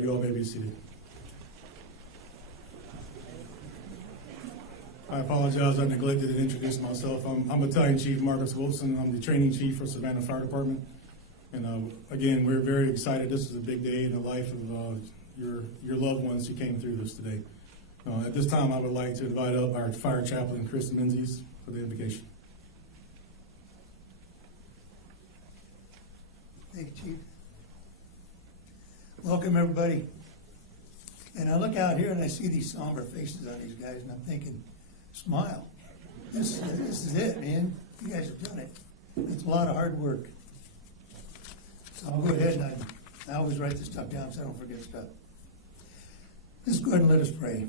You all may be seated. I apologize, I neglected to introduce myself. I'm Battalion Chief Marcus Wilson. I'm the training chief for Savannah Fire Department. And again, we're very excited. This is a big day in the life of your loved ones who came through this today. At this time, I would like to invite up our fire chaplain, Chris Menzies, for the invocation. Thank you, Chief. Welcome, everybody. And I look out here and I see these somber faces on these guys, and I'm thinking, smile. This is it, man. You guys have done it. It's a lot of hard work. So I'll go ahead and I always write this stuff down so I don't forget stuff. Let's go ahead and let us pray.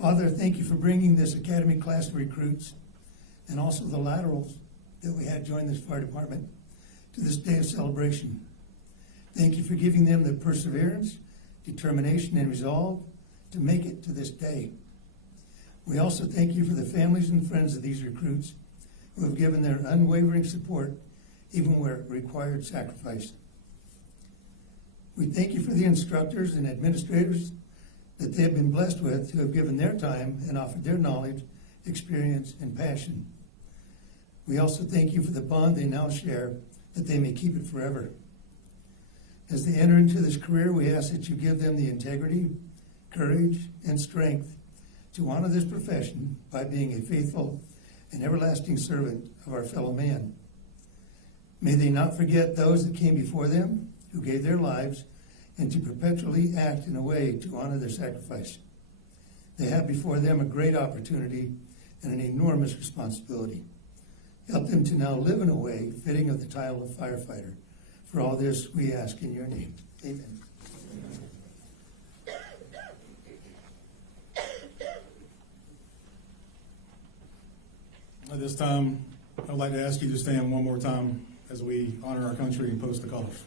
Father, thank you for bringing this academy class of recruits and also the laterals that we had join this fire department to this day of celebration. Thank you for giving them the perseverance, determination, and resolve to make it to this day. We also thank you for the families and friends of these recruits who have given their unwavering support even where it required sacrifice. We thank you for the instructors and administrators that they have been blessed with who have given their time and offered their knowledge, experience, and passion. We also thank you for the bond they now share, that they may keep it forever. As they enter into this career, we ask that you give them the integrity, courage, and strength to honor this profession by being a faithful and everlasting servant of our fellow man. May they not forget those that came before them, who gave their lives, and to perpetually act in a way to honor their sacrifice. They have before them a great opportunity and an enormous responsibility. Help them to now live in a way fitting of the title of firefighter. For all this we ask in your name. Amen. At this time, I'd like to ask you to stand one more time as we honor our country and post the colors.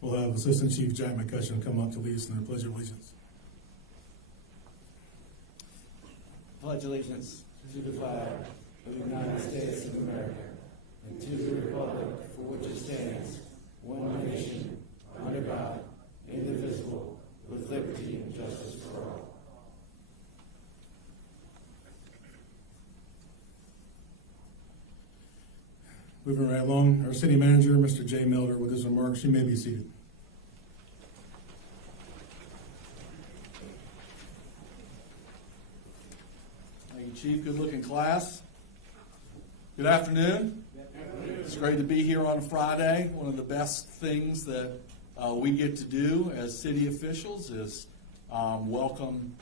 We'll have Assistant Chief Jack McCutcheon come up to lead us in the Pledge of Allegiance. Pledge allegiance to the flag of the United States of America and to the republic for which it stands, one nation, under God, indivisible, with liberty and justice for all. Moving right along, our city manager, Mr. Jay Melder, with his remarks. You may be seated. Thank you, Chief. Good looking class. Good afternoon. It's great to be here on a Friday. One of the best things that we get to do as city officials is welcome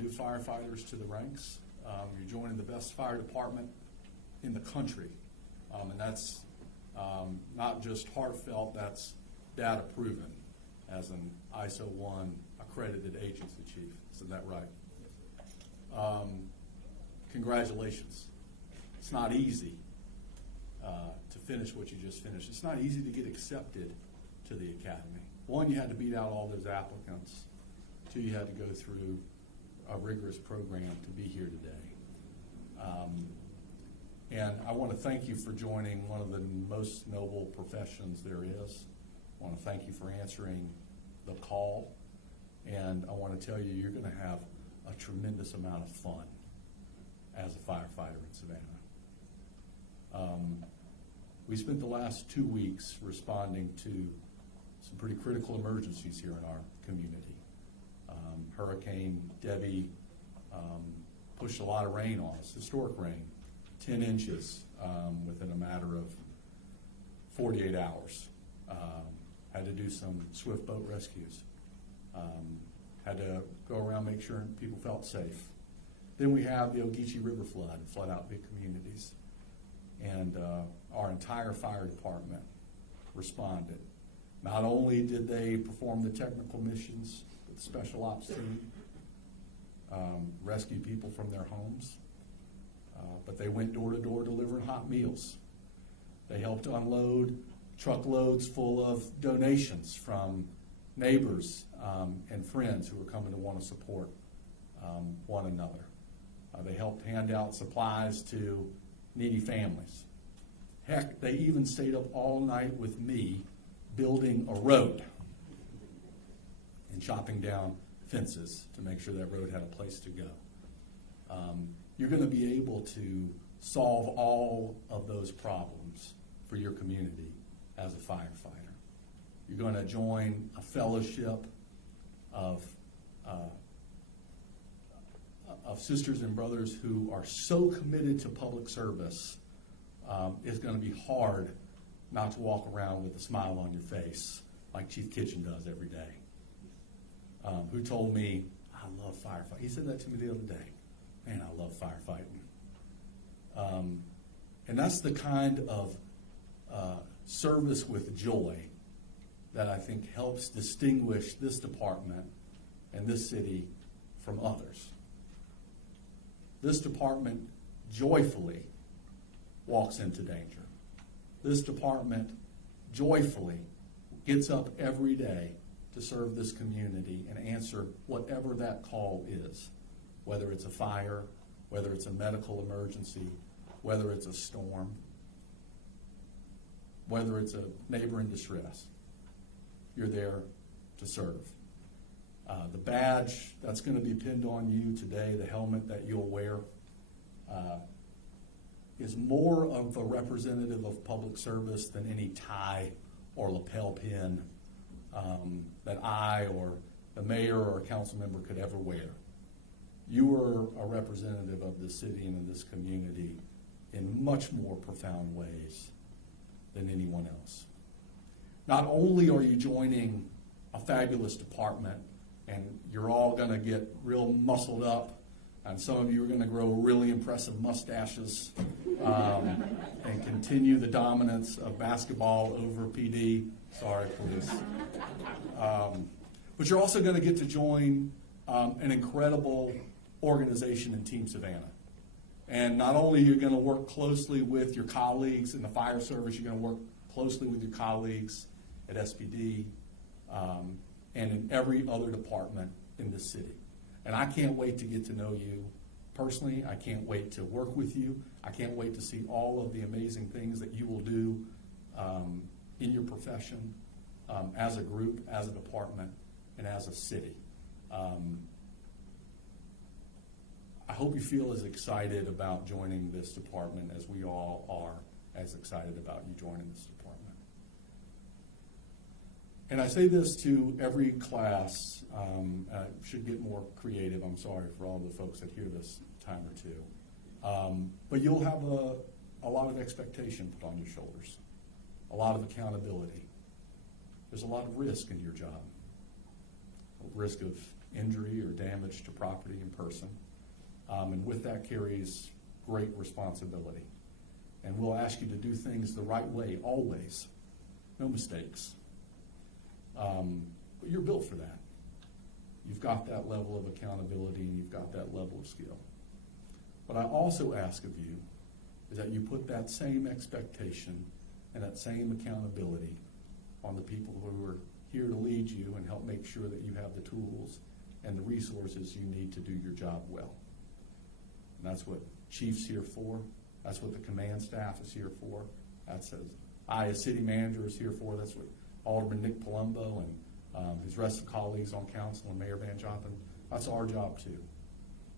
new firefighters to the ranks. You're joining the best fire department in the country. And that's not just heartfelt, that's data proven as an ISO 1 accredited agency, Chief. Isn't that right? Congratulations. It's not easy to finish what you just finished. It's not easy to get accepted to the academy. One, you had to beat out all those applicants. Two, you had to go through a rigorous program to be here today. And I want to thank you for joining one of the most noble professions there is. I want to thank you for answering the call. And I want to tell you, you're going to have a tremendous amount of fun as a firefighter in Savannah. We spent the last 2 weeks responding to some pretty critical emergencies here in our community. Hurricane Debbie pushed a lot of rain on us, historic rain, 10 inches within a matter of 48 hours. Had to do some swift boat rescues. Had to go around, make sure people felt safe. Then we have the Ogeechee River flood out big communities. And our entire fire department responded. Not only did they perform the technical missions with the special ops team, rescue people from their homes, but they went door to door delivering hot meals. They helped unload truckloads full of donations from neighbors and friends who were coming to want to support one another. They helped hand out supplies to needy families. Heck, they even stayed up all night with me building a road and chopping down fences to make sure that road had a place to go. You're going to be able to solve all of those problems for your community as a firefighter. You're going to join a fellowship of sisters and brothers who are so committed to public service. It's going to be hard not to walk around with a smile on your face like Chief Kitchen does every day. Who told me, I love firefighting. He said that to me the other day. Man, I love firefighting. And that's the kind of service with joy that I think helps distinguish this department and this city from others. This department joyfully walks into danger. This department joyfully gets up every day to serve this community and answer whatever that call is, whether it's a fire, whether it's a medical emergency, whether it's a storm, whether it's a neighbor in distress. You're there to serve. The badge that's going to be pinned on you today, the helmet that you'll wear, is more of a representative of public service than any tie or lapel pin that I or the mayor or a council member could ever wear. You are a representative of the city and of this community in much more profound ways than anyone else. Not only are you joining a fabulous department and you're all going to get real muscled up, and some of you are going to grow really impressive mustaches and continue the dominance of basketball over PD. Sorry, police. But you're also going to get to join an incredible organization in Team Savannah. And not only are you going to work closely with your colleagues in the fire service, you're going to work closely with your colleagues at SPD and in every other department in this city. And I can't wait to get to know you personally. I can't wait to work with you. I can't wait to see all of the amazing things that you will do in your profession, as a group, as a department, and as a city. I hope you feel as excited about joining this department as we all are as excited about you joining this department. And I say this to every class. I should get more creative. I'm sorry for all the folks that hear this time or two. But you'll have a lot of expectation put on your shoulders, a lot of accountability. There's a lot of risk in your job, risk of injury or damage to property and person. And with that carries great responsibility. And we'll ask you to do things the right way, always. No mistakes. But you're built for that. You've got that level of accountability and you've got that level of skill. What I also ask of you is that you put that same expectation and that same accountability on the people who are here to lead you and help make sure that you have the tools and the resources you need to do your job well. And that's what Chief's here for. That's what the command staff is here for. That's what I, as city manager, is here for. That's what Alderman Nick Palumbo and his rest of colleagues on council and Mayor Van Jonathan, that's our job too.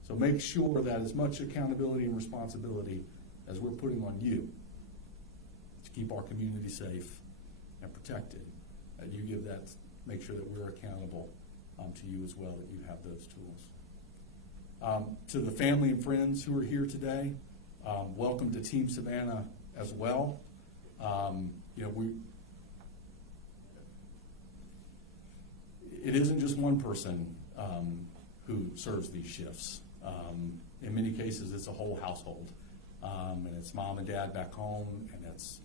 So make sure that as much accountability and responsibility as we're putting on you to keep our community safe and protected, that you give that, make sure that we're accountable to you as well, that you have those tools. To the family and friends who are here today, welcome to Team Savannah as well. It isn't just one person who serves these shifts. In many cases, it's a whole household. And it's mom and dad back home, and it's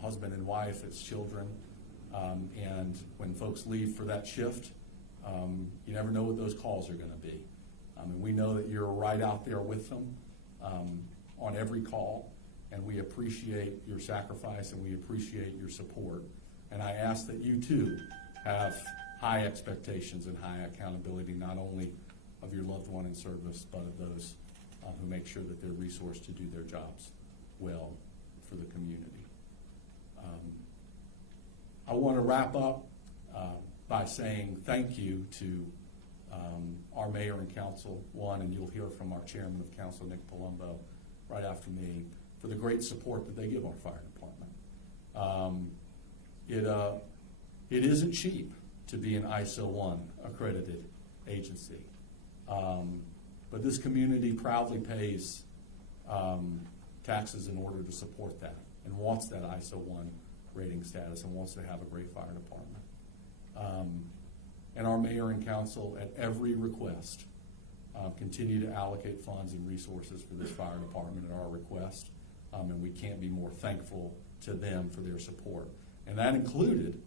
husband and wife, it's children. And when folks leave for that shift, you never know what those calls are going to be. And we know that you're right out there with them on every call, and we appreciate your sacrifice and we appreciate your support. And I ask that you too have high expectations and high accountability, not only of your loved one in service, but of those who make sure that they're resourced to do their jobs well for the community. I want to wrap up by saying thank you to our mayor and council, and you'll hear from our chairman of council, Nick Palumbo, right after me, for the great support that they give our fire department. It isn't cheap to be an ISO 1 accredited agency. But this community proudly pays taxes in order to support that and wants that ISO 1 rating status and wants to have a great fire department. And our mayor and council, at every request, continue to allocate funds and resources for this fire department at our request. And we can't be more thankful to them for their support. And that included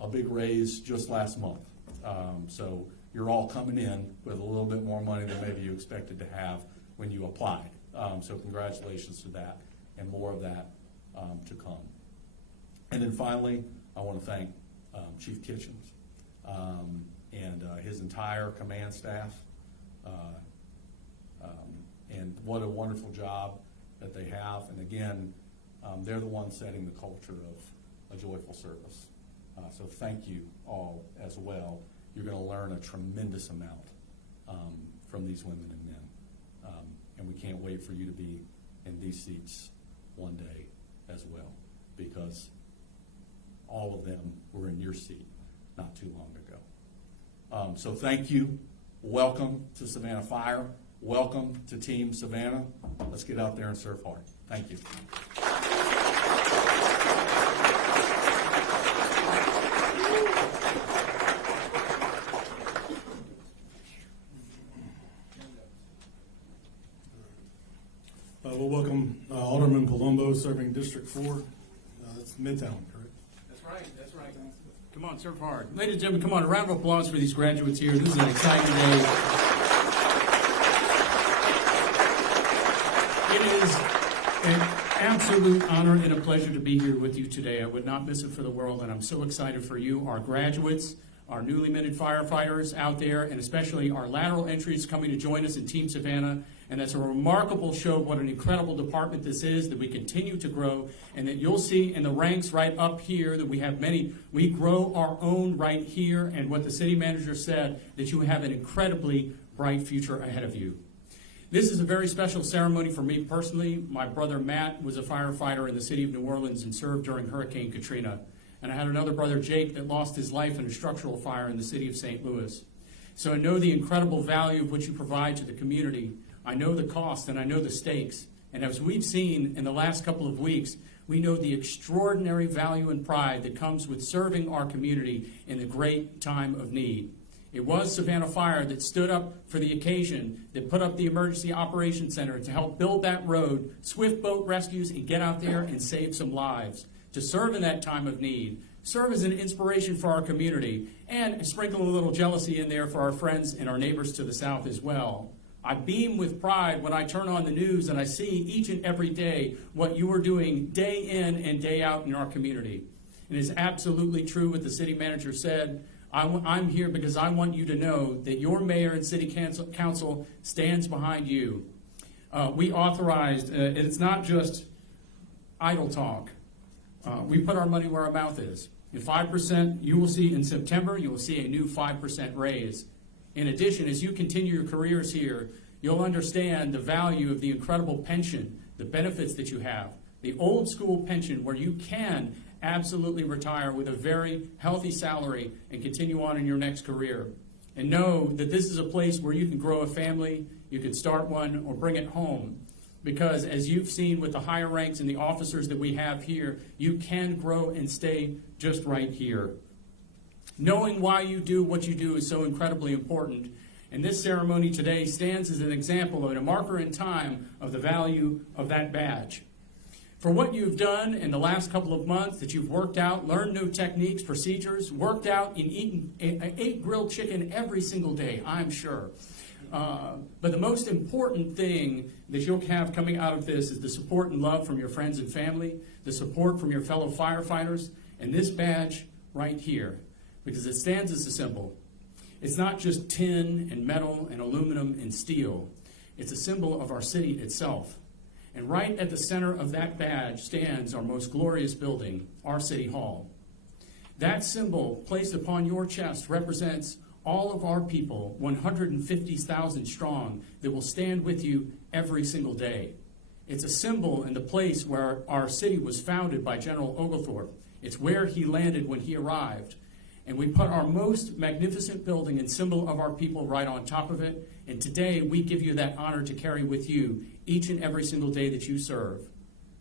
a big raise just last month. So you're all coming in with a little bit more money than maybe you expected to have when you applied. So congratulations to that, and more of that to come. And then finally, I want to thank Chief Kitchens and his entire command staff. And what a wonderful job that they have. And again, they're the ones setting the culture of a joyful service. So thank you all as well. You're going to learn a tremendous amount from these women and men. And we can't wait for you to be in these seats one day as well, because all of them were in your seat not too long ago. So thank you. Welcome to Savannah Fire. Welcome to Team Savannah. Let's get out there and serve hard. Thank you. We'll welcome Alderman Palumbo, serving District 4. That's Midtown, correct? That's right, that's right. Come on, serve hard. Ladies and gentlemen, come on, a round of applause for these graduates here. This is an exciting day. It is an absolute honor and a pleasure to be here with you today. I would not miss it for the world, and I'm so excited for you, our graduates, our newly minted firefighters out there, and especially our lateral entries coming to join us in Team Savannah. And that's a remarkable show of what an incredible department this is, that we continue to grow, and that you'll see in the ranks right up here that we have many. We grow our own right here, and what the city manager said, that you have an incredibly bright future ahead of you. This is a very special ceremony for me personally. My brother Matt was a firefighter in the city of New Orleans and served during Hurricane Katrina. And I had another brother, Jake, that lost his life in a structural fire in the city of St. Louis. So I know the incredible value of what you provide to the community. I know the cost and I know the stakes. And as we've seen in the last couple of weeks, we know the extraordinary value and pride that comes with serving our community in the great time of need. It was Savannah Fire that stood up for the occasion, that put up the Emergency Operations Center to help build that road, swift boat rescues, and get out there and save some lives, to serve in that time of need, serve as an inspiration for our community, and sprinkle a little jealousy in there for our friends and our neighbors to the south as well. I beam with pride when I turn on the news and I see each and every day what you are doing day in and day out in our community. And it's absolutely true what the city manager said. I'm here because I want you to know that your mayor and city council stands behind you. We authorized, and it's not just idle talk. We put our money where our mouth is. And 5%, you will see in September, you will see a new 5% raise. In addition, as you continue your careers here, you'll understand the value of the incredible pension, the benefits that you have, the old school pension where you can absolutely retire with a very healthy salary and continue on in your next career. and know that this is a place where you can grow a family, you can start one, or bring it home. Because as you've seen with the higher ranks and the officers that we have here, you can grow and stay just right here. Knowing why you do what you do is so incredibly important. And this ceremony today stands as an example and a marker in time of the value of that badge. For what you've done in the last couple of months, that you've worked out, learned new techniques, procedures, worked out, and ate grilled chicken every single day, I'm sure. But the most important thing that you'll have coming out of this is the support and love from your friends and family, the support from your fellow firefighters, and this badge right here, because it stands as a symbol. It's not just tin and metal and aluminum and steel. It's a symbol of our city itself. And right at the center of that badge stands our most glorious building, our City Hall. That symbol placed upon your chest represents all of our people, 150,000 strong, that will stand with you every single day. It's a symbol in the place where our city was founded by General Oglethorpe. It's where he landed when he arrived. And we put our most magnificent building and symbol of our people right on top of it. And today we give you that honor to carry with you each and every single day that you serve.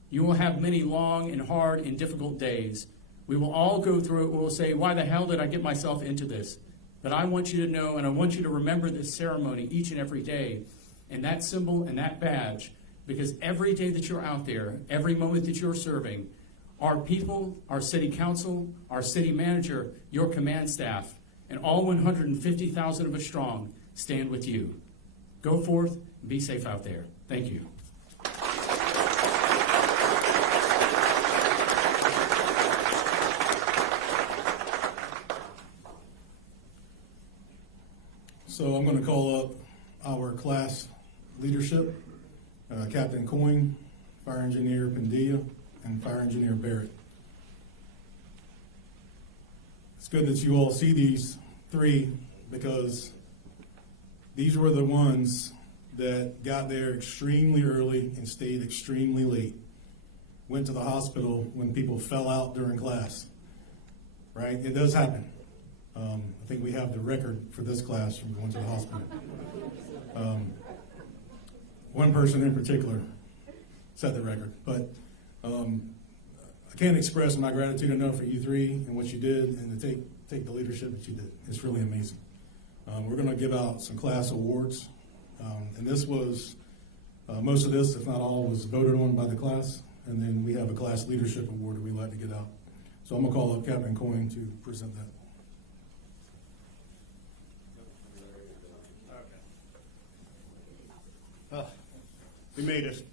You will have many long and hard and difficult days. We will all go through it. We'll say, why the hell did I get myself into this? But I want you to know, and I want you to remember this ceremony each and every day, and that symbol and that badge, because every day that you're out there, every moment that you're serving, our people, our city council, our city manager, your command staff, and all 150,000 of us strong stand with you. Go forth and be safe out there. Thank you. So I'm going to call up our class leadership, Captain Coyne, Fire Engineer Padilla, and Fire Engineer Barrett. It's good that you all see these three, because these were the ones that got there extremely early and stayed extremely late. Went to the hospital when people fell out during class, right? It does happen. I think we have the record for this class from going to the hospital. One person in particular set the record, but I can't express my gratitude enough for you three and what you did, and to take the leadership that you did. It's really amazing. We're going to give out some class awards, and this was, most of this, if not all, was voted on by the class, and then we have a class leadership award that we like to get out. So I'm going to call up Captain Coyne to present that. We made it.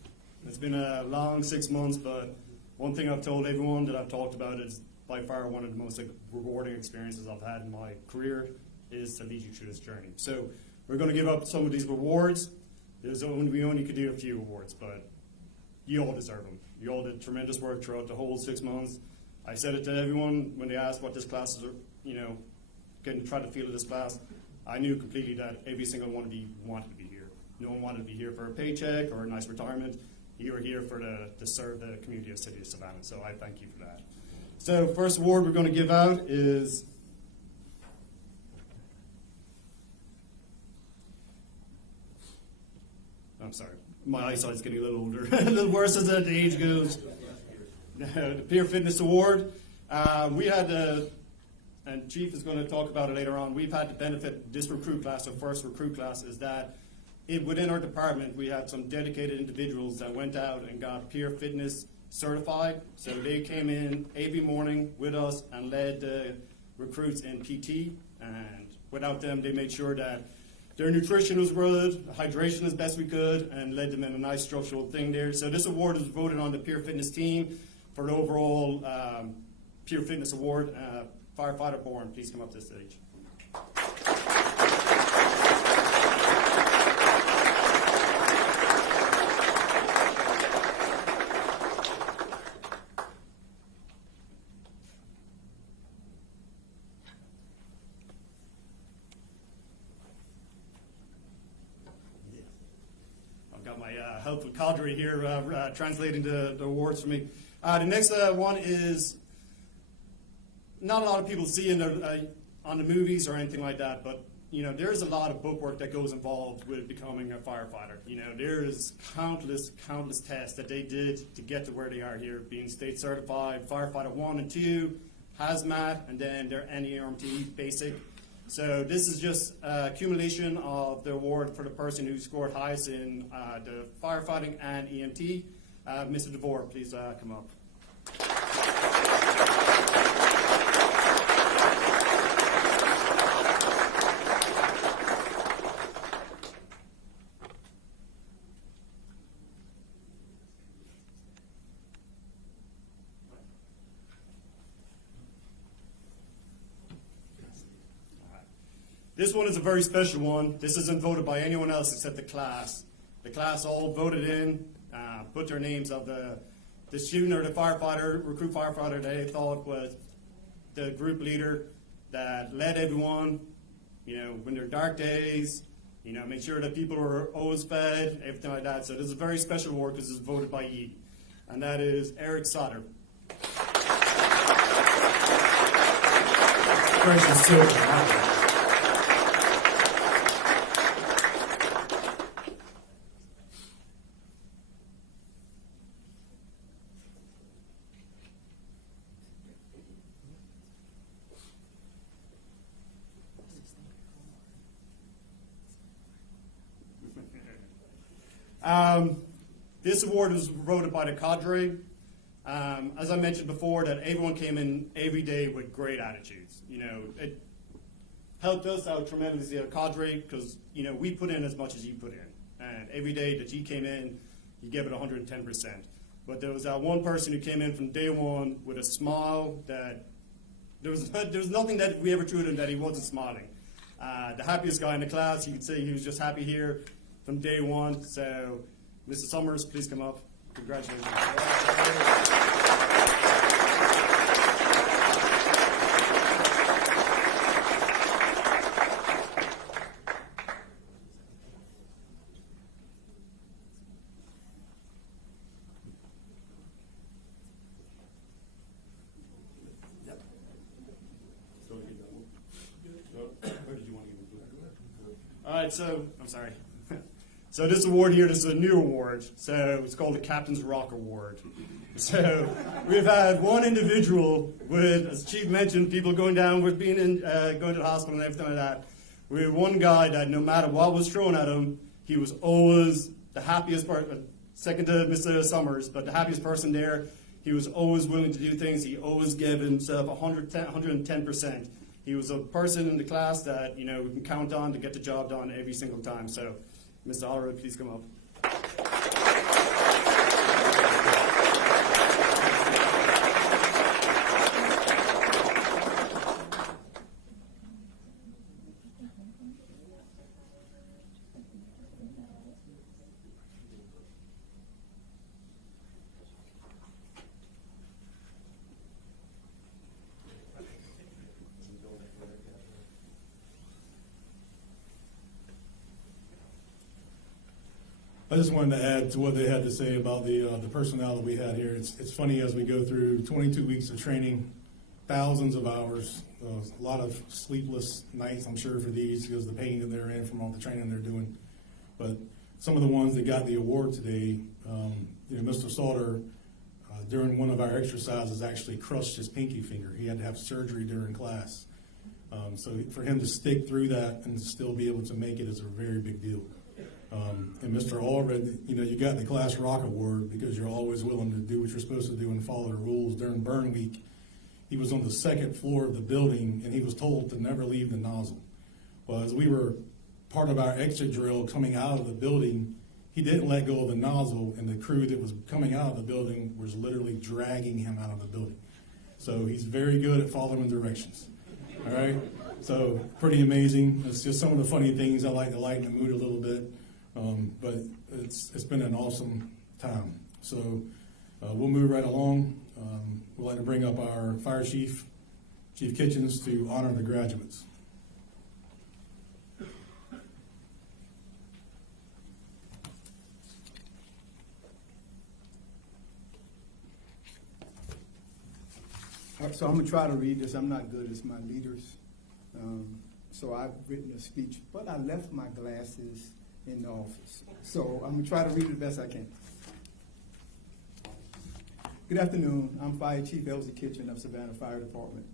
It's been a long 6 months, but one thing I've told everyone that I've talked about is by far one of the most rewarding experiences I've had in my career is to lead you through this journey. So we're going to give up some of these rewards. We only could do a few awards, but you all deserve them. You all did tremendous work throughout the whole 6 months. I said it to everyone when they asked what this class is, getting to try to feel of this class. I knew completely that every single one of you wanted to be here. No one wanted to be here for a paycheck or a nice retirement. You were here to serve the community of City of Savannah, so I thank you for that. So first award we're going to give out is I'm sorry, my eyesight's getting a little older, a little worse as the age goes. The Peer Fitness Award. We had and Chief is going to talk about it later on, we've had to benefit this recruit class, our first recruit class, is that within our department, we had some dedicated individuals that went out and got peer fitness certified. So they came in every morning with us and led the recruits in PT. And without them, they made sure that their nutrition was good, hydration as best we could, and led them in a nice structural thing there. So this award is voted on the peer fitness team for the overall peer fitness award. Firefighter Bourne, please come up to the stage. Helpful cadre here translating the awards for me. The next one is not a lot of people see in on the movies or anything like that, but there's a lot of bookwork that goes involved with becoming a firefighter. There is countless tests that they did to get to where they are here, being state certified, firefighter 1 and 2, hazmat, and then their EMT basic. So this is just accumulation of the award for the person who scored highest in the firefighting and EMT. Mr. DeVore, please come up. This one is a very special one. This isn't voted by anyone else except the class. The class all voted in, put their names of the student or the firefighter, recruit firefighter they thought was the group leader that led everyone, when there are dark days, make sure that people were always fed, everything like that. So this is a very special award because it's voted by ye. And that is Eric Sotter. Precious silver. This award was voted by the cadre. As I mentioned before, that everyone came in every day with great attitudes. It helped us out tremendously at cadre because, we put in as much as you put in. And every day that you came in, you gave it 110%. But there was that one person who came in from day one with a smile that there was nothing that we ever threw at him that he wasn't smiling. The happiest guy in the class, you could say he was just happy here from day one. So, Mr. Summers, please come up. Congratulations. All right, so, I'm sorry. So this award here, this is a new award. So it's called the Captain's Rock Award. So we've had one individual with, as Chief mentioned, people going down with being in, going to the hospital and everything like that. We had one guy that no matter what was thrown at him, he was always the happiest person, second to Mr. Summers, but the happiest person there. He was always willing to do things. He always gave himself 110%. He was a person in the class that, we can count on to get the job done every single time. So, Mr. Allred, please come up. I just wanted to add to what they had to say about the personnel that we had here. It's funny as we go through 22 weeks of training, thousands of hours, a lot of sleepless nights, I'm sure, for these because of the pain that they're in from all the training they're doing. But some of the ones that got the award today, Mr. Sauter, during one of our exercises, actually crushed his pinky finger. He had to have surgery during class. So for him to stick through that and still be able to make it is a very big deal. And Mr. Allred, you got the Class Rock Award because you're always willing to do what you're supposed to do and follow the rules. During burn week, he was on the second floor of the building and he was told to never leave the nozzle. Well, as we were part of our exit drill coming out of the building, he didn't let go of the nozzle, and the crew that was coming out of the building was literally dragging him out of the building. So he's very good at following directions. All right? So pretty amazing. It's just some of the funny things I like to lighten the mood a little bit. But it's been an awesome time. So we'll move right along. We'd like to bring up our fire chief, Chief Kitchens, to honor the graduates. So I'm going to try to read this. I'm not good as my leaders. so I've written a speech, but I left my glasses in the office. So I'm gonna try to read it the best I can. Good afternoon, I'm Fire Chief Elsie Kitchen of Savannah Fire Department.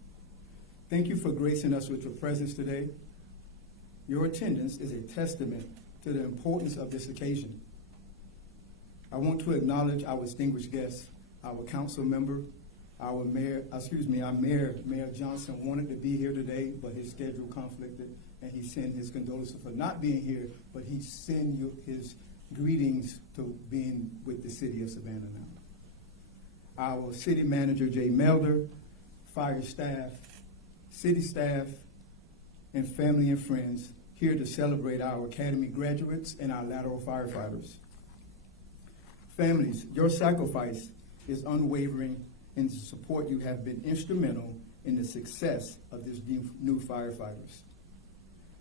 Thank you for gracing us with your presence today. Your attendance is a testament to the importance of this occasion. I want to acknowledge our distinguished guests, our council member, our mayor, Mayor Johnson wanted to be here today, but his schedule conflicted, and he sent his condolences for not being here, but he sent you his greetings to being with the city of Savannah now. Our city manager, Jay Melder, fire staff, city staff, and family and friends here to celebrate our academy graduates and our lateral firefighters. Families, your sacrifice is unwavering, and the support you have been instrumental in the success of these new firefighters.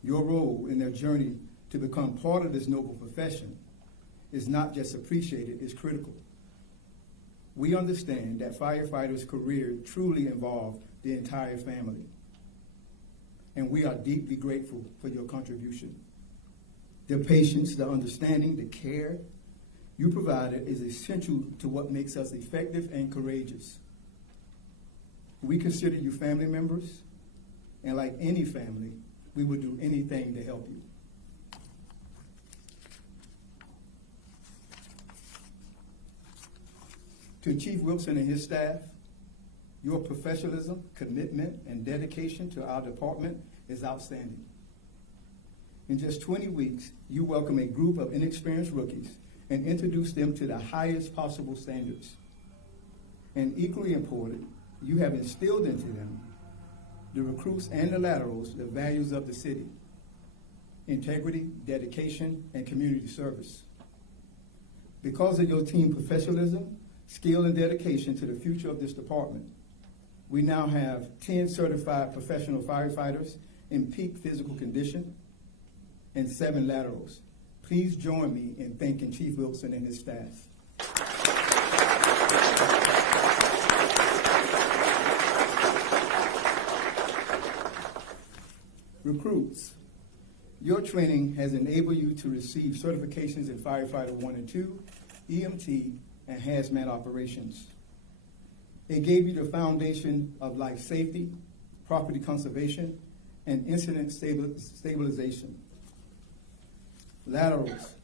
Your role in their journey to become part of this noble profession is not just appreciated, it's critical. We understand that firefighters' career truly involves the entire family, and we are deeply grateful for your contribution. The patience, the understanding, the care you provided is essential to what makes us effective and courageous. We consider you family members, and like any family, we would do anything to help you. To Chief Wilson and his staff, your professionalism, commitment, and dedication to our department is outstanding. In just 20 weeks, you welcome a group of inexperienced rookies and introduce them to the highest possible standards. And equally important, you have instilled into them, the recruits and the laterals, the values of the city: integrity, dedication, and community service. Because of your team professionalism, skill, and dedication to the future of this department, we now have 10 certified professional firefighters in peak physical condition and 7 laterals. Please join me in thanking Chief Wilson and his staff. Recruits, your training has enabled you to receive certifications in Firefighter 1 and 2, EMT, and Hazmat operations. It gave you the foundation of life safety, property conservation, and incident stabilization. Laterals,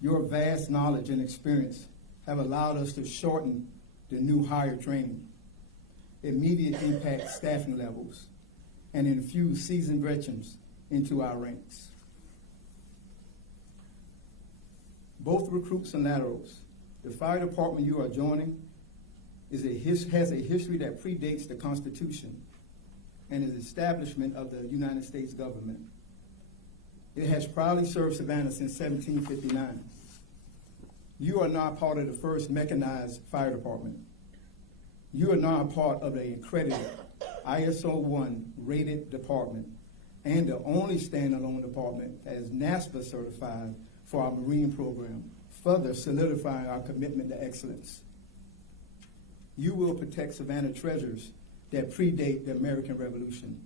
your vast knowledge and experience have allowed us to shorten the new hire training, immediate impact staffing levels, and infuse seasoned veterans into our ranks. Both recruits and laterals, the fire department you are joining has a history that predates the Constitution and its establishment of the United States government. It has proudly served Savannah since 1759. You are now part of the first mechanized fire department. You are now part of the accredited ISO 1 rated department and the only standalone department that is NASPA certified for our Marine program, further solidifying our commitment to excellence. You will protect Savannah treasures that predate the American Revolution.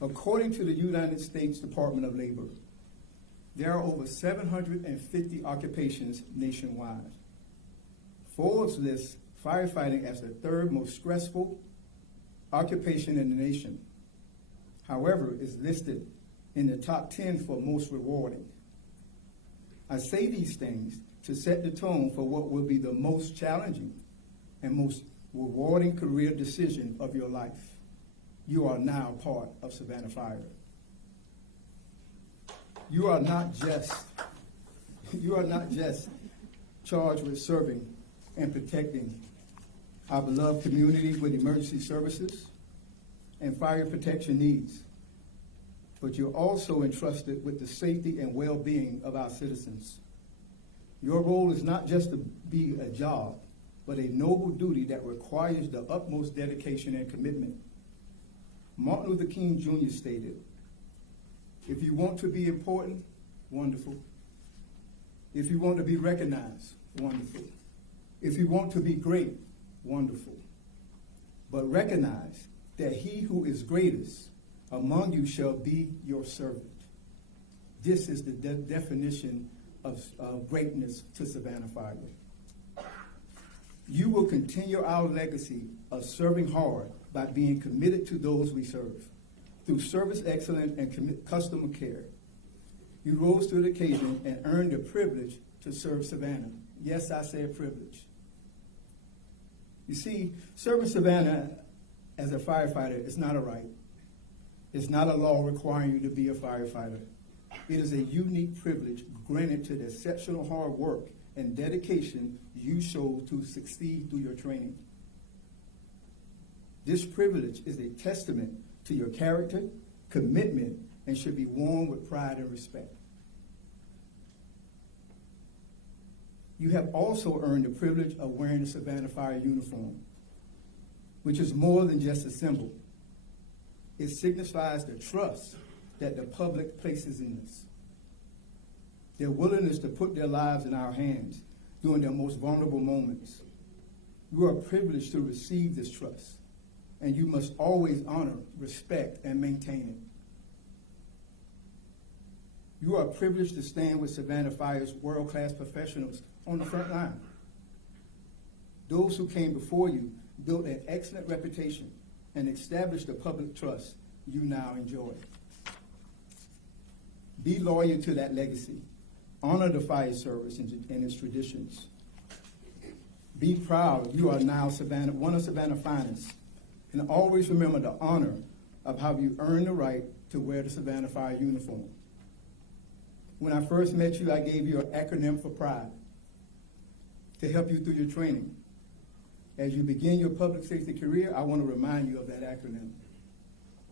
According to the United States Department of Labor, there are over 750 occupations nationwide. Forbes lists firefighting as the 3rd most stressful occupation in the nation. However, it's listed in the top 10 for most rewarding. I say these things to set the tone for what will be the most challenging and most rewarding career decision of your life. You are now part of Savannah Fire. You are not just charged with serving and protecting our beloved community with emergency services and fire protection needs, but you're also entrusted with the safety and well-being of our citizens. Your role is not just to be a job, but a noble duty that requires the utmost dedication and commitment. Martin Luther King Jr. stated, "If you want to be important, wonderful. If you want to be recognized, wonderful. If you want to be great, wonderful. But recognize that he who is greatest among you shall be your servant. This is the definition of greatness to Savannah Fire. You will continue our legacy of serving hard by being committed to those we serve. Through service excellence and customer care, you rose to the occasion and earned the privilege to serve Savannah. Yes, I say a privilege. You see, serving Savannah as a firefighter is not a right. It's not a law requiring you to be a firefighter. It is a unique privilege granted to the exceptional hard work and dedication you show to succeed through your training. This privilege is a testament to your character, commitment, and should be worn with pride and respect. You have also earned the privilege of wearing the Savannah Fire uniform, which is more than just a symbol. It signifies the trust that the public places in us, their willingness to put their lives in our hands during their most vulnerable moments. You are privileged to receive this trust, and you must always honor, respect, and maintain it. You are privileged to stand with Savannah Fire's world-class professionals on the front line. Those who came before you built an excellent reputation and established the public trust you now enjoy. Be loyal to that legacy. Honor the fire service and its traditions. Be proud you are now one of Savannah's finest. And always remember the honor of how you earned the right to wear the Savannah Fire uniform. When I first met you, I gave you an acronym for PRIDE to help you through your training. As you begin your public safety career, I want to remind you of that acronym.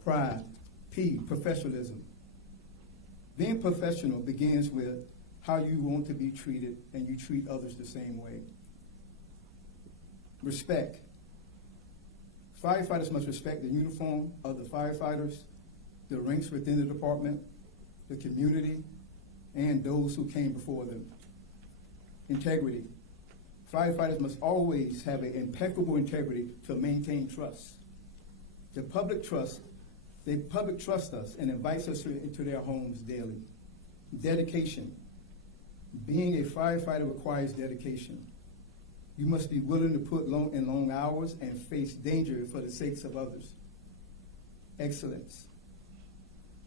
PRIDE, P, professionalism. Being professional begins with how you want to be treated, and you treat others the same way. Respect. Firefighters must respect the uniform of the firefighters, the ranks within the department, the community, and those who came before them. Integrity. Firefighters must always have an impeccable integrity to maintain trust. The public trust us and invites us into their homes daily. Dedication. Being a firefighter requires dedication. You must be willing to put in long hours and face danger for the sakes of others. Excellence.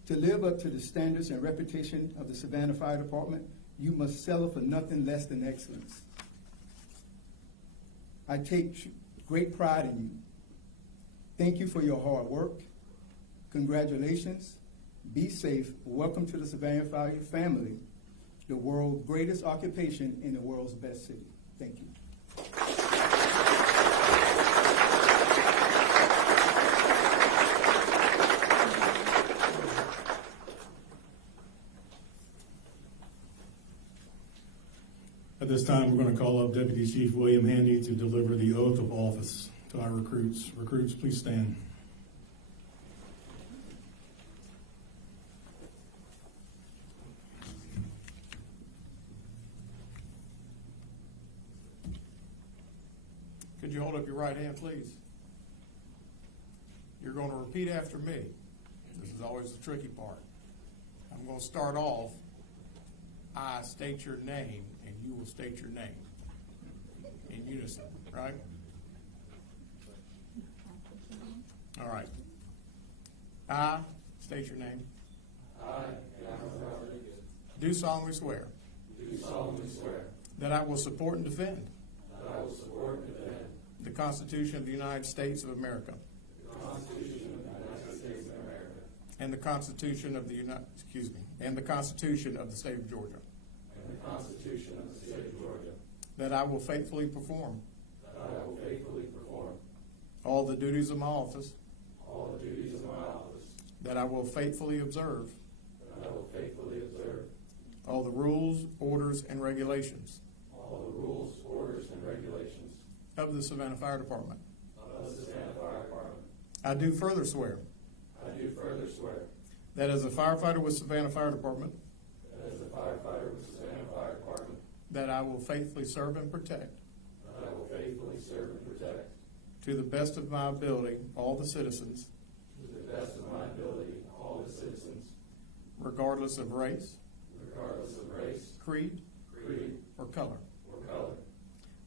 To live up to the standards and reputation of the Savannah Fire Department, you must settle for nothing less than excellence. I take great pride in you. Thank you for your hard work. Congratulations. Be safe. Welcome to the Savannah Fire family, the world's greatest occupation in the world's best city. Thank you. At this time, we're going to call up Deputy Chief William Handy to deliver the oath of office to our recruits. Recruits, please stand. Could you hold up your right hand, please? You're going to repeat after me. This is always the tricky part. I'm going to start off. I state your name, and you will state your name in unison, right? All right. I state your name. Do solemnly swear. That I will support and defend. The Constitution of the United States of America. And the Constitution of the and the Constitution of the State of Georgia. That I will faithfully perform. All the duties of my office. That I will faithfully observe. All the rules, orders, and regulations. Of the Savannah Fire Department. I do further swear. That as a firefighter with Savannah Fire Department. That I will faithfully serve and protect. To the best of my ability, all the citizens. regardless of race, creed, or color.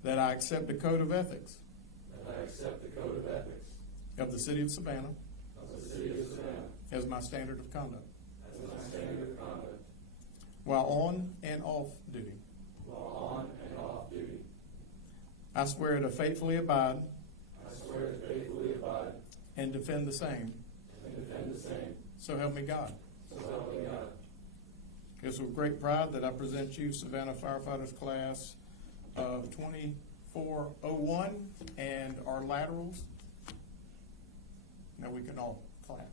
That I accept the code of ethics of the City of Savannah as my standard of conduct while on and off duty. I swear to faithfully abide and defend the same. So help me God. It's with great pride that I present you Savannah Firefighters class of 2401 and our laterals. Now we can all clap.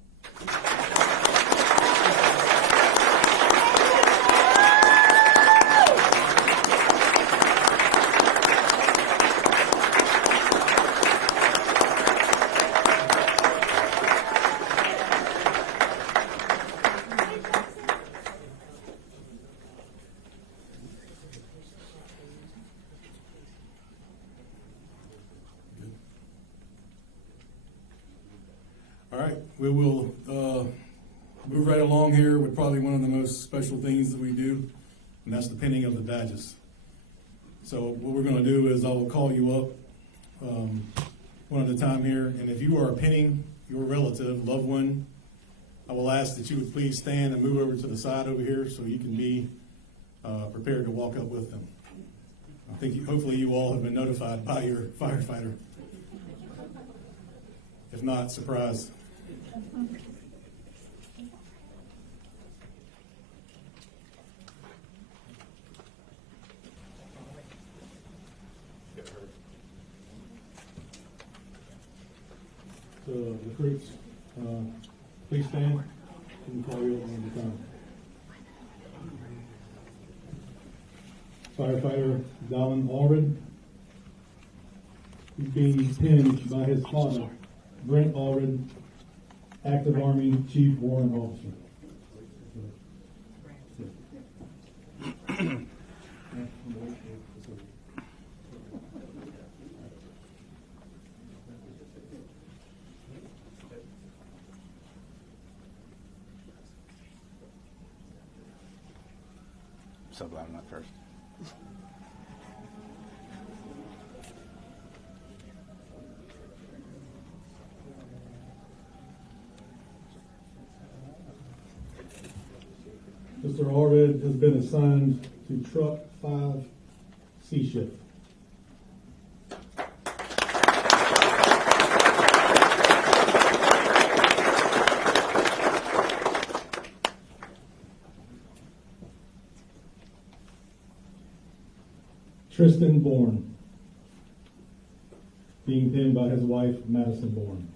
All right, we will move right along here with probably one of the most special things that we do, and that's the pinning of the badges. So what we're going to do is I will call you up one at a time here, and if you are pinning your relative, loved one, I will ask that you would please stand and move over to the side over here so you can be prepared to walk up with them. I think hopefully you all have been notified by your firefighter. If not, surprise. So recruits, please stand. We can call you up one at a time. Firefighter Dallin Allred. He's being pinned by his father, Brent Allred, active Army Chief Warrant Officer. So glad I'm not first. Mr. Allred has been assigned to Truck 5 C shift. Tristan Bourne, being pinned by his wife, Madison Bourne.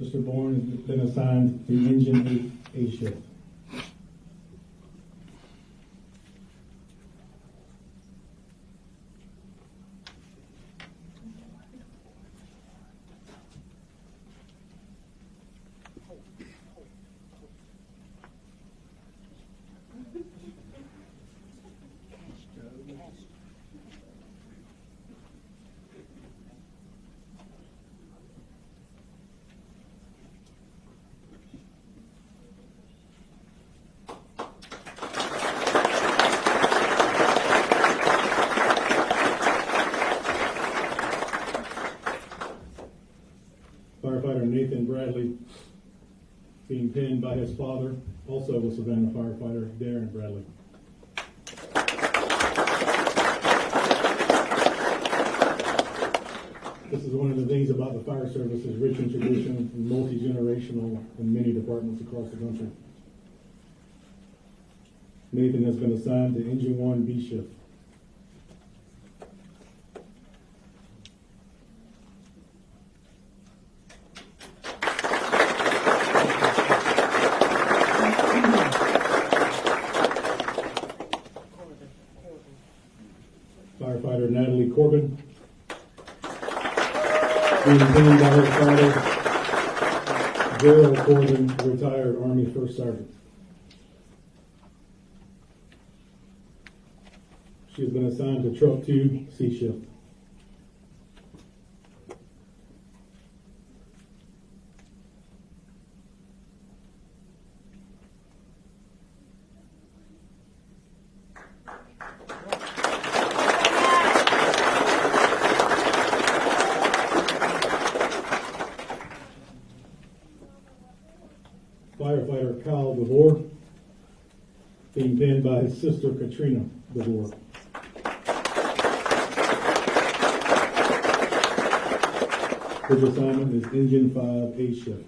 Mr. Bourne has been assigned to Engine 8 A shift. Firefighter Nathan Bradley, being pinned by his father, also a Savannah firefighter, Darren Bradley. This is one of the things about the fire service is rich in tradition and multi-generational in many departments across the country. Nathan has been assigned to Engine 1 B shift. Firefighter Natalie Corbin, being pinned by her father, Gerald Corbin, retired Army First Sergeant. She has been assigned to Truck 2 C shift. Firefighter Kyle DeVore, being pinned by his sister Katrina DeVore. His assignment is Engine 5 A shift.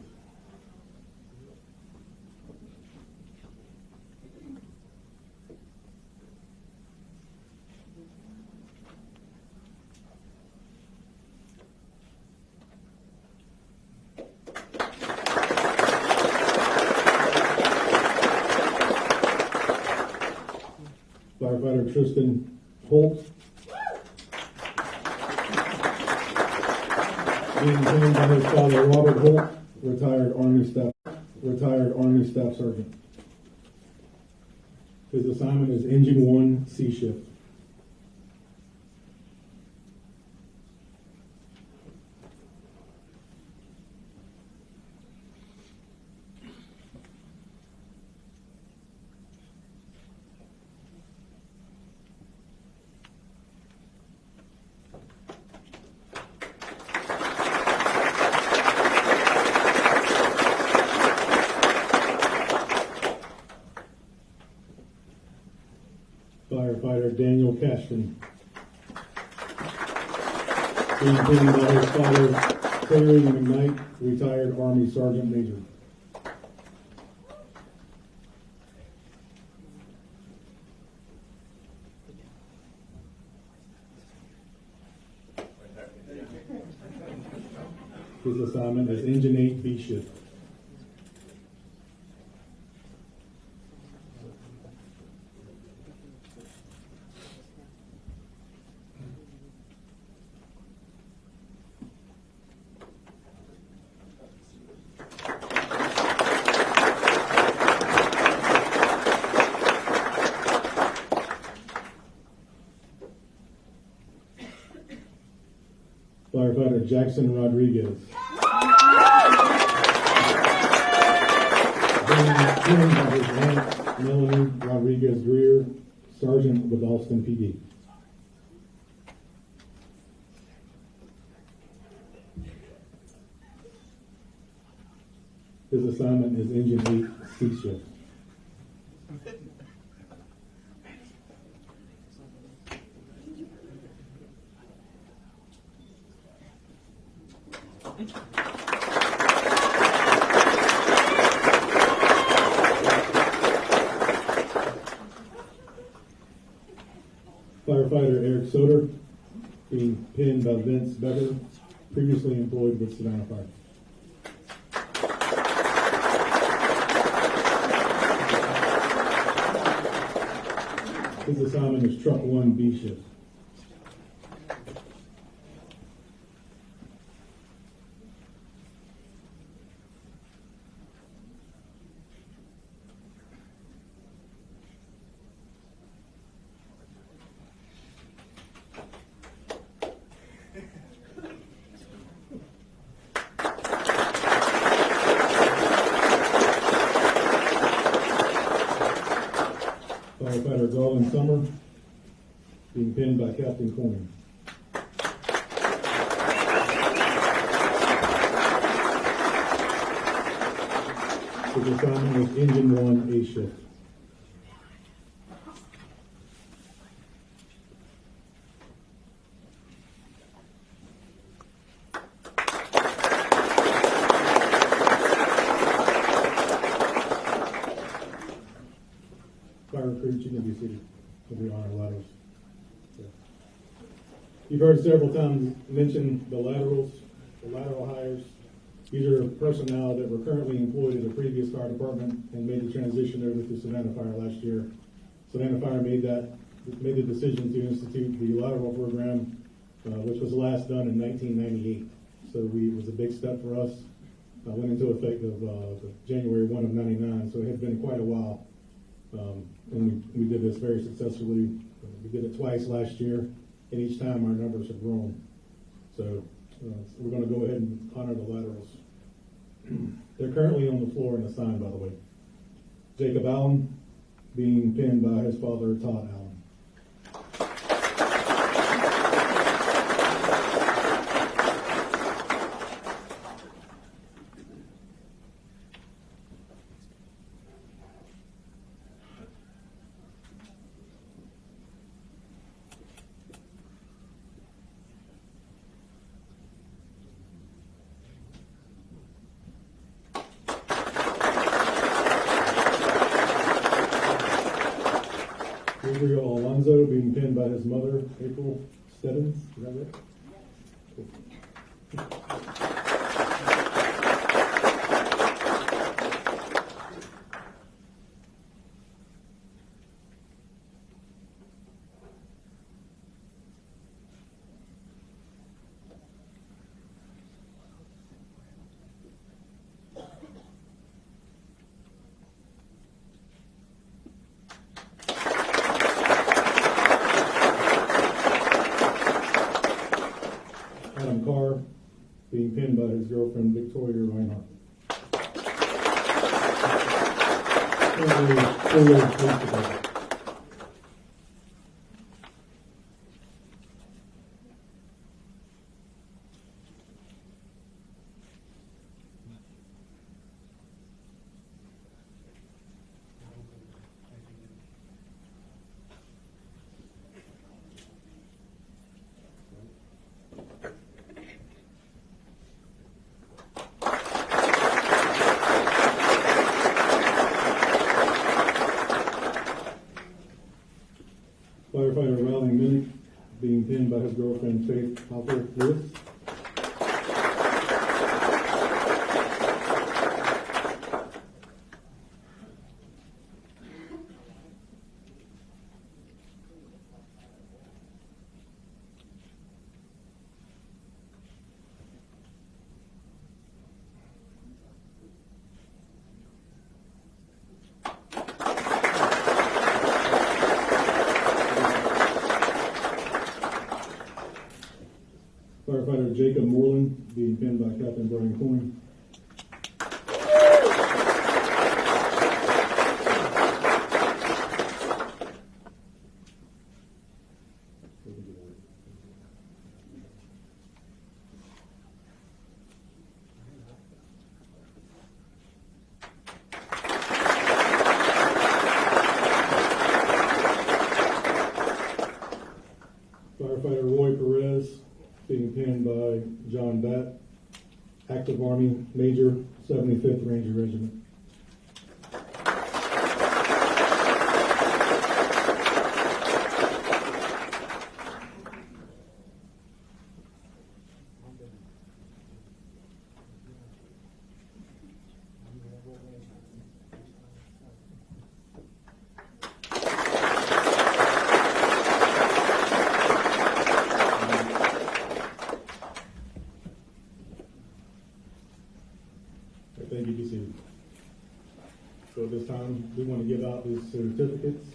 Firefighter Tristan Holt, being joined by his father Robert Holt, retired Army Staff Sergeant. His assignment is Engine 1 C shift. Firefighter Daniel Cashton, being pinned by his father Terry McKnight, retired Army Sergeant Major. His assignment is Engine 8 B shift. Firefighter Jackson Rodriguez, being pinned by his aunt Melanie Rodriguez Greer, Sergeant with Alston PD. His assignment is Engine 8 C shift. Firefighter Eric Soder, being pinned by Vince Becker, previously employed with Savannah Fire. His assignment is Truck 1 B shift. Firefighter Garland Summer, being pinned by Captain Corning. His assignment is Engine 1 A shift. Fire crew, Chicken of City, will be on our laterals. So. You've heard several times mention the laterals, the lateral hires. These are personnel that were currently employed in the previous fire department and made the transition over to Savannah Fire last year. Savannah Fire made the decision to institute the lateral program, which was last done in 1998. So it was a big step for us. Went into effect of January 1 of 99, so it had been quite a while. And we did this very successfully. We did it twice last year, and each time our numbers have grown. So we're going to go ahead and honor the laterals. They're currently on the floor and assigned, by the way. Jacob Allen, being pinned by his father, Todd Allen. Gabriel Alonso being pinned by his mother, April Stebbins. Is that right? Adam Carr being pinned by his girlfriend, Victoria Reinhardt. Currently, full-load police department. Firefighter Rowling Minnick being pinned by his girlfriend, Faith Hopper Lewis. Firefighter Jacob Moreland being pinned by Captain Brian Coyne. Firefighter Roy Perez being pinned by John Batt, active Army Major, 75th Ranger Regiment. Thank you, DC. So at this time, we want to give out these certificates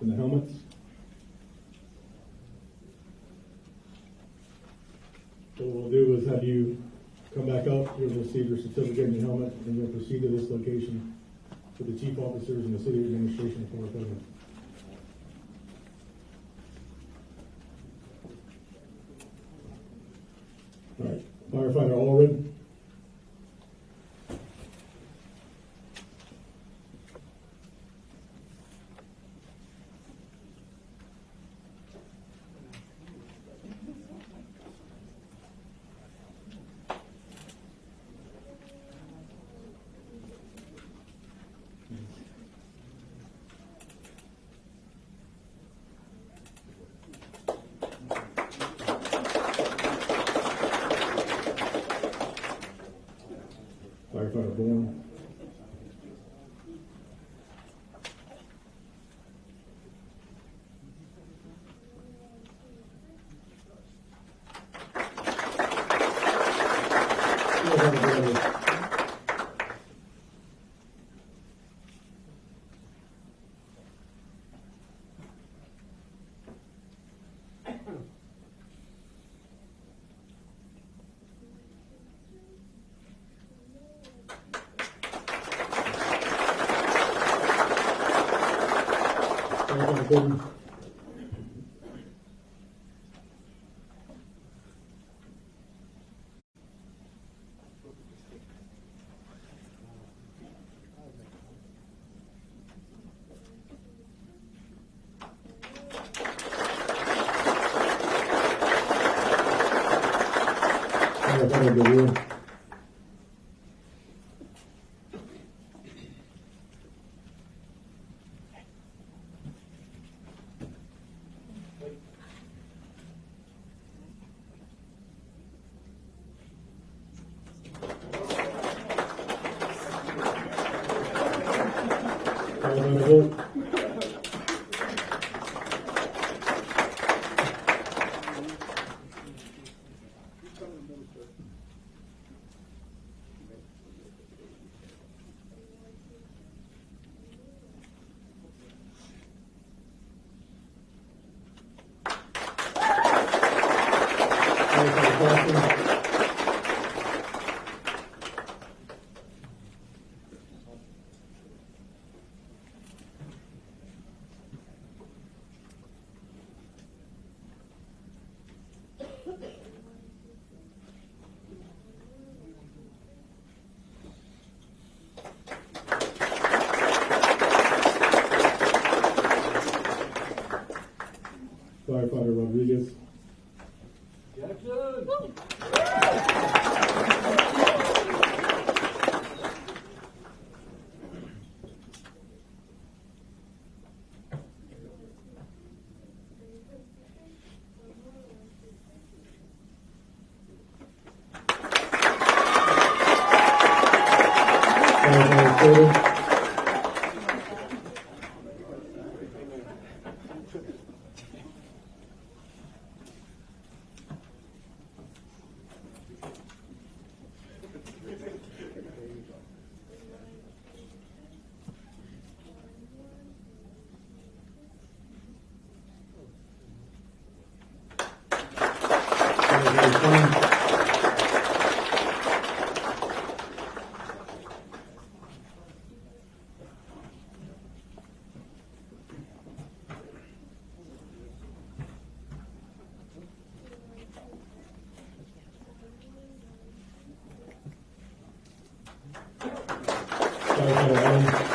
and the helmets. So what we'll do is have you come back up, you'll receive your certificate and your helmet, and you'll proceed to this location to the chief officers and the city administration for equipment. All right, firefighter Allred. Firefighter Bourne. Firefighter Gordon. Firefighter Galore. Firefighter Holt. Firefighter Foster. Firefighter Rodriguez. Firefighter Porter. Firefighter Fine. Firefighter Allen.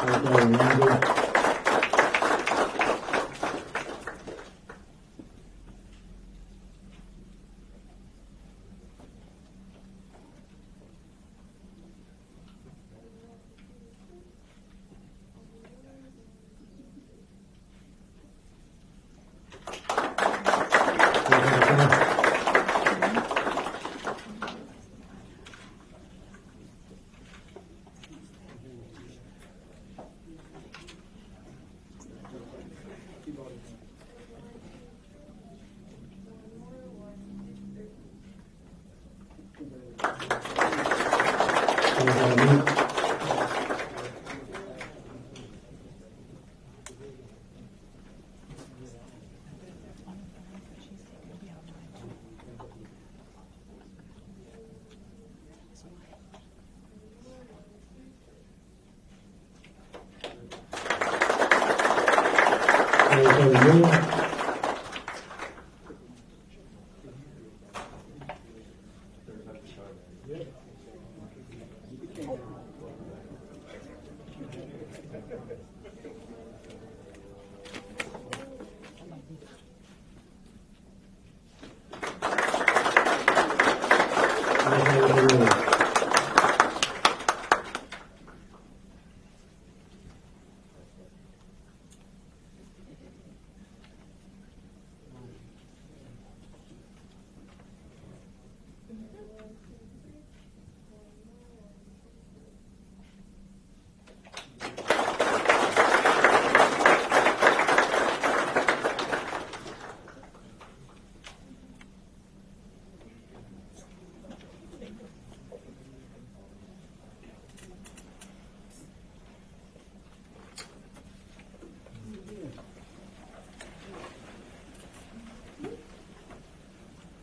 Firefighter Randall.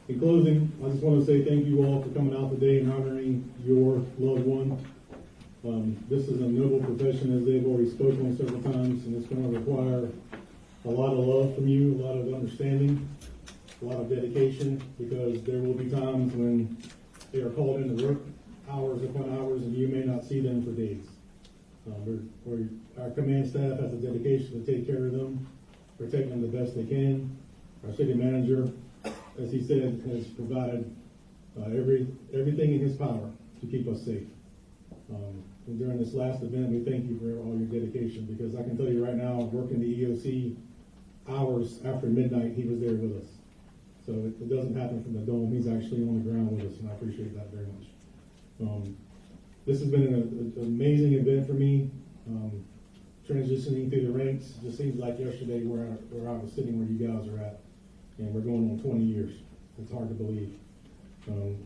In closing, I just want to say thank you all for coming out today and honoring your loved one. This is a noble profession, as they've already spoken on several times, and it's going to require a lot of love from you, a lot of understanding, a lot of dedication, because there will be times when they are called into work hours upon hours, and you may not see them for days. Our command staff has a dedication to take care of them, protect them the best they can. Our city manager, as he said, has provided everything in his power to keep us safe. And during this last event, we thank you for all your dedication, because I can tell you right now, working the EOC hours after midnight, he was there with us. So it doesn't happen from the dome. He's actually on the ground with us, and I appreciate that very much. This has been an amazing event for me. Transitioning through the ranks, just seems like yesterday where I was sitting where you guys are at, and we're going on 20 years. It's hard to believe.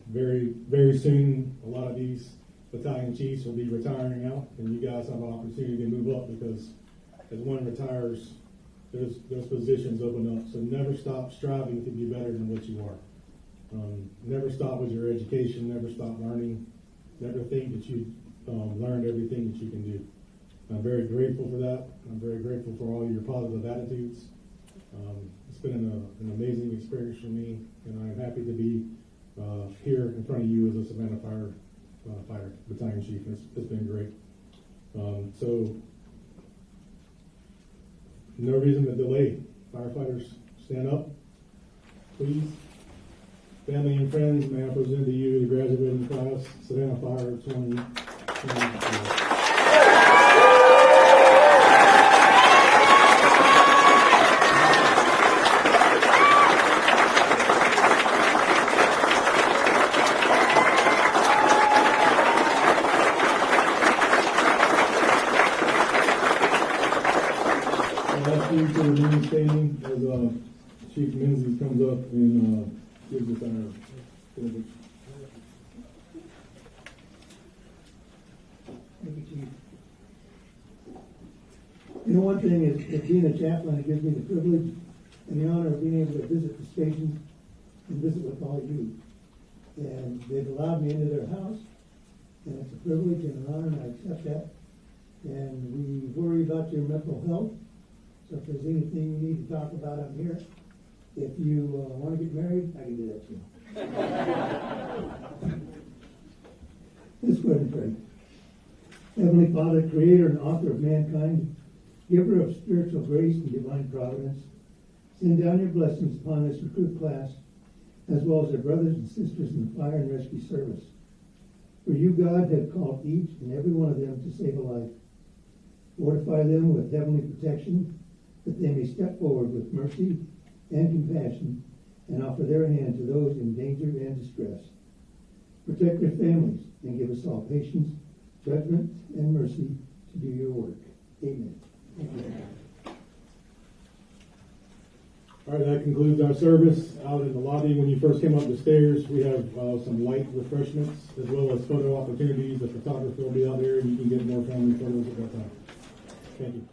Very, very soon, a lot of these battalion chiefs will be retiring out, and you guys have an opportunity to move up, because as one retires, those positions open up. So never stop striving to be better than what you are. Never stop with your education. Never stop learning. Never think that you've learned everything that you can do. I'm very grateful for that. I'm very grateful for all your positive attitudes. It's been an amazing experience for me, and I'm happy to be here in front of you as a Savannah Fire Battalion Chief. It's been great. So, no reason to delay. Firefighters, stand up, please. Family and friends, may I present to you the graduating class, Savannah Fire 2024. To remain standing as Chief Menzies comes up and gives us our privilege. Thank you, Chief. You know, one thing is being a chaplain, it gives me the privilege and the honor of being able to visit the stations and visit with all of you. And they've allowed me into their house, and it's a privilege and an honor, and I accept that. And we worry about your mental health. So if there's anything you need to talk about, I'm here. If you want to get married, I can do that too. Let's go ahead and pray. Heavenly Father, creator and author of mankind, giver of spiritual grace and divine providence, send down your blessings upon this recruit class, as well as their brothers and sisters in the fire and rescue service. For you, God, have called each and every one of them to save a life. Fortify them with heavenly protection, that they may step forward with mercy and compassion and offer their hand to those in danger and distress. Protect their families and give us all patience, judgment, and mercy to do your work. Amen. Amen. All right, that concludes our service. Out in the lobby, when you first came up the stairs, we have some light refreshments as well as photo opportunities. The photographer will be out there, and you can get more family photos at that time. Thank you.